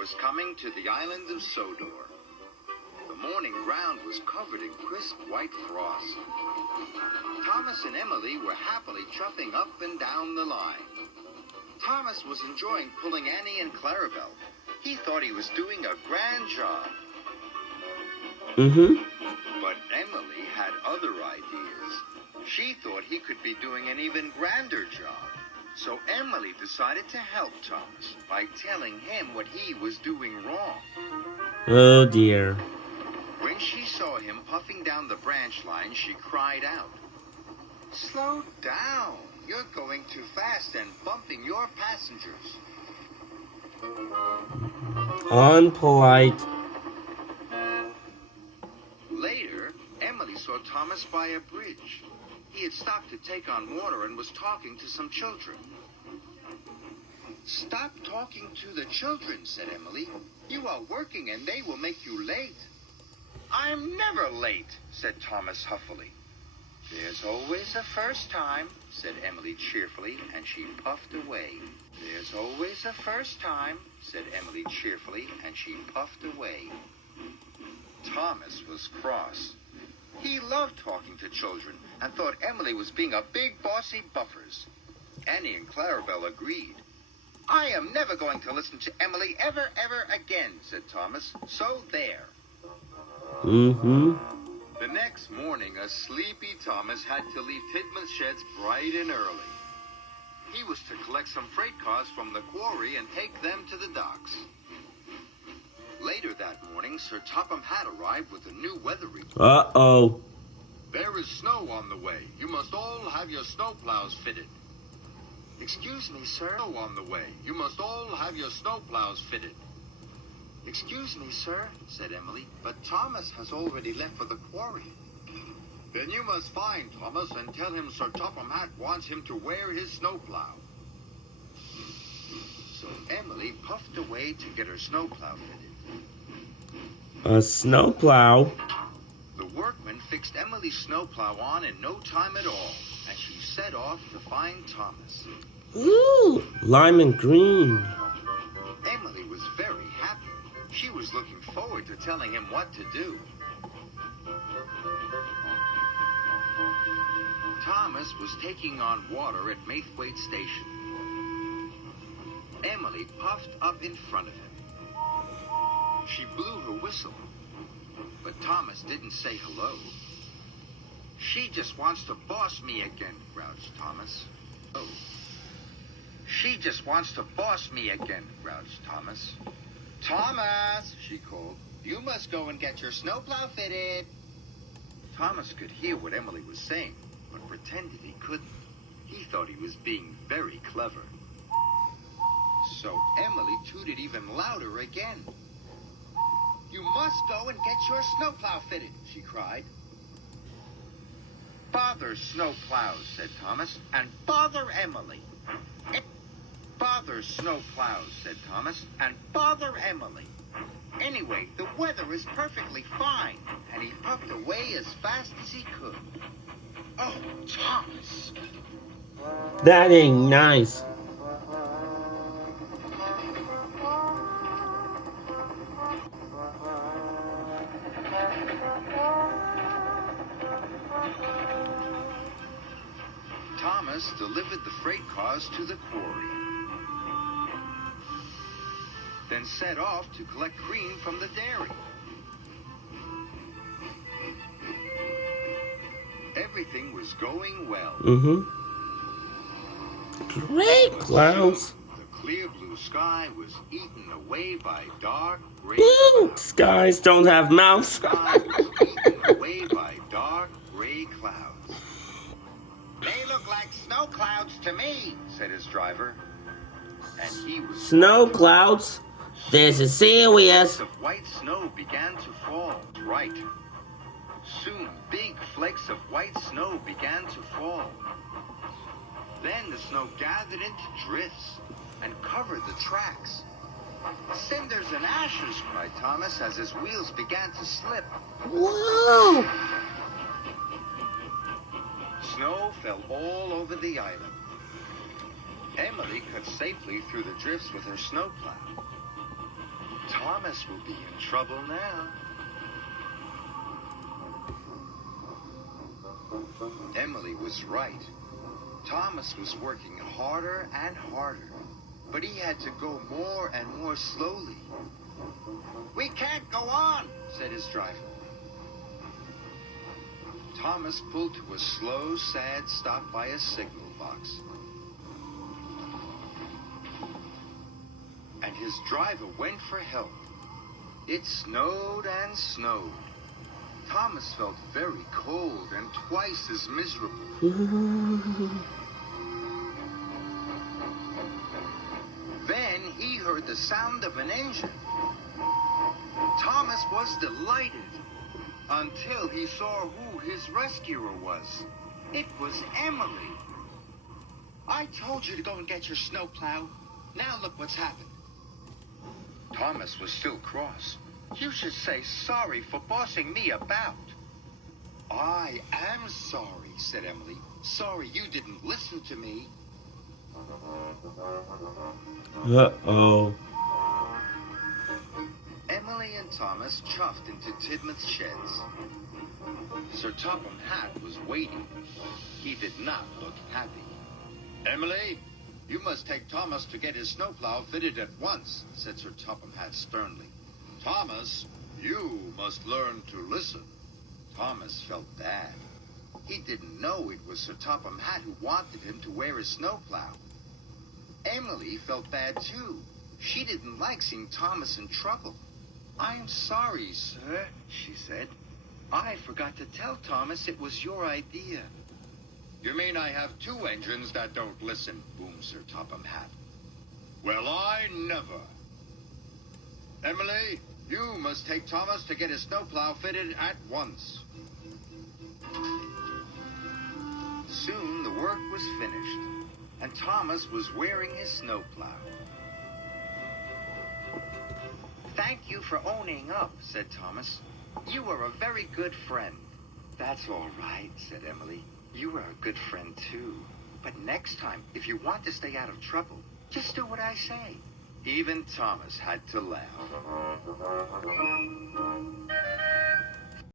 was coming to the island of Sodor. The morning ground was covered in crisp white frost. Thomas and Emily were happily chuffing up and down the line. Thomas was enjoying pulling Annie and Clarabel. He thought he was doing a grand job. But Emily had other ideas. She thought he could be doing an even grander job. So Emily decided to help Thomas by telling him what he was doing wrong. Oh dear. When she saw him puffing down the branch line, she cried out, "Slow down! You're going too fast and bumping your passengers." Unpolite. Later, Emily saw Thomas by a bridge. He had stopped to take on water and was talking to some children. "Stop talking to the children," said Emily. "You are working and they will make you late." "I'm never late," said Thomas huffily. "There's always a first time," said Emily cheerfully, and she puffed away. "There's always a first time," said Emily cheerfully, and she puffed away. Thomas was cross. He loved talking to children and thought Emily was being a big bossy buffers. Annie and Clarabel agreed. "I am never going to listen to Emily ever again," said Thomas. "So there." The next morning, a sleepy Thomas had to leave Tidman's sheds bright and early. He was to collect some freight cars from the quarry and take them to the docks. Later that morning, Sir Topham had arrived with a new weather report. Uh-oh. "There is snow on the way. You must all have your snowplows fitted." "Excuse me, sir." "Snow on the way. You must all have your snowplows fitted." "Excuse me, sir," said Emily, "but Thomas has already left for the quarry." "Then you must find Thomas and tell him Sir Topham Hatt wants him to wear his snowplow." So Emily puffed away to get her snowplow fitted. A snowplow? The workmen fixed Emily's snowplow on in no time at all, and she set off to find Thomas. Ooh, lime and green. Emily was very happy. She was looking forward to telling him what to do. Thomas was taking on water at Maithwaite Station. Emily puffed up in front of him. She blew her whistle, but Thomas didn't say hello. "She just wants to boss me again," grouched Thomas. "Oh. She just wants to boss me again," grouched Thomas. "Thomas," she called, "you must go and get your snowplow fitted." Thomas could hear what Emily was saying, but pretended he couldn't. He thought he was being very clever. So Emily tooted even louder again. "You must go and get your snowplow fitted," she cried. "Bother snowplows," said Thomas, "and bother Emily." "Bother snowplows," said Thomas, "and bother Emily. Anyway, the weather is perfectly fine," and he puffed away as fast as he could. "Oh, Thomas." That ain't nice. Thomas delivered the freight cars to the quarry, then set off to collect cream from the dairy. Everything was going well. Great clouds. The clear blue sky was eaten away by dark gray Blue clouds. skies don't have mouths. Sky was eaten away by dark gray clouds. "They look like snow clouds to me," said his driver. And he was Snow clouds? This is Sewious. flakes of white snow began to fall. Right. Soon big flakes of white snow began to fall. Then the snow gathered into drifts and covered the tracks. "Cinders and ashes," cried Thomas as his wheels began to slip. Whoa! Snow fell all over the island. Emily cut safely through the drifts with her snowplow. Thomas will be in trouble now. Emily was right. Thomas was working harder and harder, but he had to go more and more slowly. "We can't go on," said his driver. Thomas pulled to a slow, sad stop by a signal box. And his driver went for help. It snowed and snowed. Thomas felt very cold and twice as miserable. Then he heard the sound of an engine. Thomas was delighted until he saw who his rescuer was. It was Emily. "I told you to go and get your snowplow. Now look what's happened." Thomas was still cross. "You should say sorry for bossing me about." "I am sorry," said Emily. "Sorry you didn't listen to me." Uh-oh. Emily and Thomas chuffed into Tidmouth's sheds. Sir Topham Hatt was waiting. He did not look happy. "Emily, you must take Thomas to get his snowplow fitted at once," said Sir Topham Hatt sternly. "Thomas, you must learn to listen." Thomas felt bad. He didn't know it was Sir Topham Hatt who wanted him to wear his snowplow. Emily felt bad too. She didn't like seeing Thomas in trouble. "I'm sorry, sir," she said. "I forgot to tell Thomas it was your idea." "You mean I have two engines that don't listen?" boomed Sir Topham Hatt. "Well, I never." "Emily, you must take Thomas to get his snowplow fitted at once." Soon the work was finished, and Thomas was wearing his snowplow. "Thank you for owning up," said Thomas. "You are a very good friend." "That's all right," said Emily. "You are a good friend, too. But next time, if you want to stay out of trouble, just do what I say." Even Thomas had to laugh.